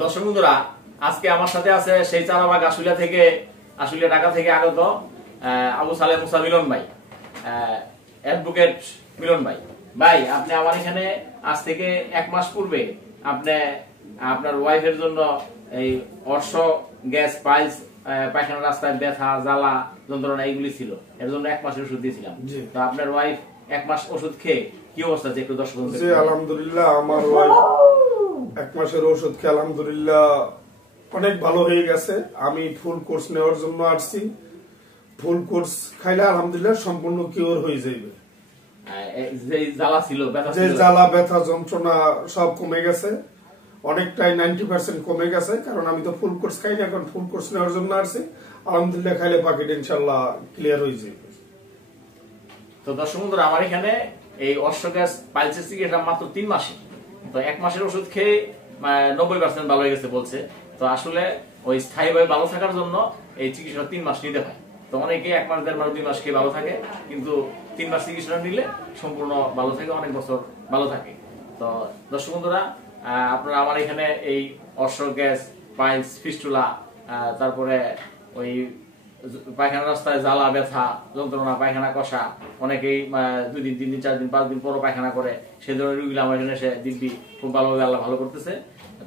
দর্শক বন্ধুরা, আজকে আমার সাথে আছে সেই চারাবাগ আশুলিয়া ঢাকা থেকে আগত আবু সালেহ মুসা মিলন ভাই, অ্যাডভোকেট মিলন ভাই। ভাই, আপনি আমার এখানে আজ থেকে 1 মাস পূর্বে আপনি আপনার ওয়াইফের জন্য এই অর্শ, গ্যাস, পাইলস, পায়খানা রাস্তায় ব্যথা, জ্বালা, যন্ত্রণা এইগুলি ছিল, এর জন্য 1 মাসের ওষুধ দিয়েছিলাম। তো আপনার ওয়াইফ 1 মাস ওষুধ খেয়ে কি অবস্থা আছে একটু দর্শক বন্ধুদের? জি আলহামদুলিল্লাহ, আমার ওয়াইফ 1 মাসের ওষুধ খেয়ে আলহামদুলিল্লাহ অনেক ভালো হয়ে গেছে। আমি ফুল কোর্স নেওয়ার জন্য আসছি। ফুল কোর্স খাইলে আলহামদুলিল্লাহ সম্পূর্ণ কিওর হয়ে যাবে। যে জ্বালা ছিল, ব্যথা যে ছিল, জ্বালা ব্যথা যন্ত্রণা সব কমে গেছে, অনেকটাই 90% কমে গেছে। কারণ আমি তো ফুল কোর্স খাই না, এখন ফুল কোর্স নেওয়ার জন্য আসছি। আলহামদুলিল্লাহ খাইলে পাকেট ইনশাল্লাহ ক্লিয়ার হয়ে যাবে। তো দর্শক বন্ধুরা, আমার এখানে এই অর্শ, গ্যাস, পাইলসের চিকিৎসা মাত্র 3 মাসে। তো 1 মাসের ওষুধ খেয়ে 90% ভালো হয়ে গেছে বলছে। তো আসলে ওই স্থায়ীভাবে ভালো থাকার জন্য এই চিকিৎসা 3 মাস নিতে হয়। তো অনেকে 1 মাস, 1.5 মাস, 2 মাস খেয়ে ভালো থাকে, কিন্তু 3 মাস চিকিৎসা নিলে সম্পূর্ণ ভালো থাকে, অনেক বছর ভালো থাকে। তো দর্শক বন্ধুরা, আপনারা আমার এখানে এই অর্শ, গ্যাস, পাইলস, ফিস্টুলা, তারপরে ওই পায়খানা রাস্তায় জ্বালা, ব্যথা, যন্ত্রণা, পায়খানা কষা, অনেকেই 2 দিন, 3 দিন, 4 দিন, 5 দিন পরও পায়খানা করে, সেই ধরনের রোগীগুলো আমার এখানে এসে দিব্যি খুব ভালোভাবে আল্লাহ ভালো করতেছে।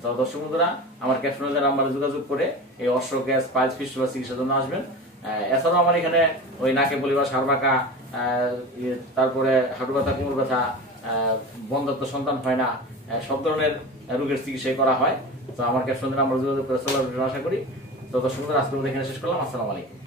তো দর্শক বন্ধুরা, আমার ক্যাপশনের নাম্বারে যোগাযোগ করে এই অর্শ, গ্যাস, পাইলস, ফিস্টুলা চিকিৎসার জন্য আসবেন। এছাড়াও আমার এখানে ওই নাকে বলিবা, সারবাকা, তারপরে হাঁটু ব্যথা, কোমর ব্যথা, বন্ধাত্ম, সন্তান হয় না, সব ধরনের রোগের চিকিৎসা করা হয়। তো আমার ক্যাপশনের নাম্বারে যোগাযোগ করে চলার আশা করি। তো দর্শক বন্ধুরা, আজকে এখানে শেষ করলাম। আসসালামু আলাইকুম।